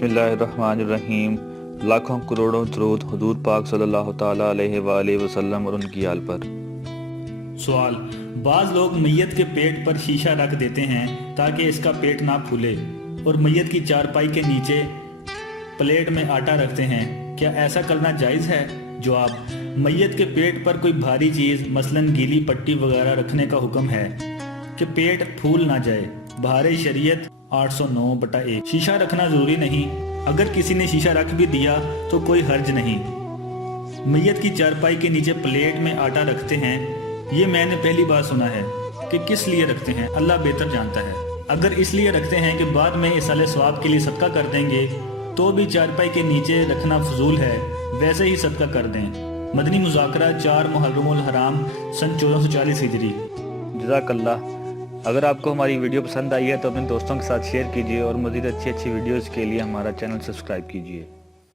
بسم اللہ الرحمن الرحیم۔ لاکھوں کروڑوں درود حضور پاک صلی اللہ تعالیٰ علیہ وآلہ وسلم اور ان کی آل پر۔ سوال: بعض لوگ میت کے پیٹ پر شیشہ رکھ دیتے ہیں تاکہ اس کا پیٹ نہ پھولے، اور میت کی چارپائی کے نیچے پلیٹ میں آٹا رکھتے ہیں، کیا ایسا کرنا جائز ہے؟ جواب: میت کے پیٹ پر کوئی بھاری چیز مثلا گیلی پٹی وغیرہ رکھنے کا حکم ہے کہ پیٹ پھول نہ جائے۔ بہار شریعت 809/1۔ شیشہ رکھنا ضروری نہیں، اگر کسی نے شیشہ رکھ بھی دیا تو کوئی حرج نہیں۔ میت کی چارپائی کے نیچے پلیٹ میں آٹا رکھتے ہیں، یہ میں نے پہلی بار سنا ہے کہ کس لیے رکھتے ہیں، اللہ بہتر جانتا ہے۔ اگر اس لیے رکھتے ہیں کہ بعد میں ایصال ثواب کے لیے صدقہ کر دیں گے تو بھی چارپائی کے نیچے رکھنا فضول ہے، ویسے ہی صدقہ کر دیں۔ مدنی مذاکرہ 4 محرم الحرام سن 1440 ہجری۔ جزاک اللہ۔ اگر آپ کو ہماری ویڈیو پسند آئی ہے تو اپنے دوستوں کے ساتھ شیئر کیجیے، اور مزید اچھی ویڈیوز کے لیے ہمارا چینل سبسکرائب کیجیے۔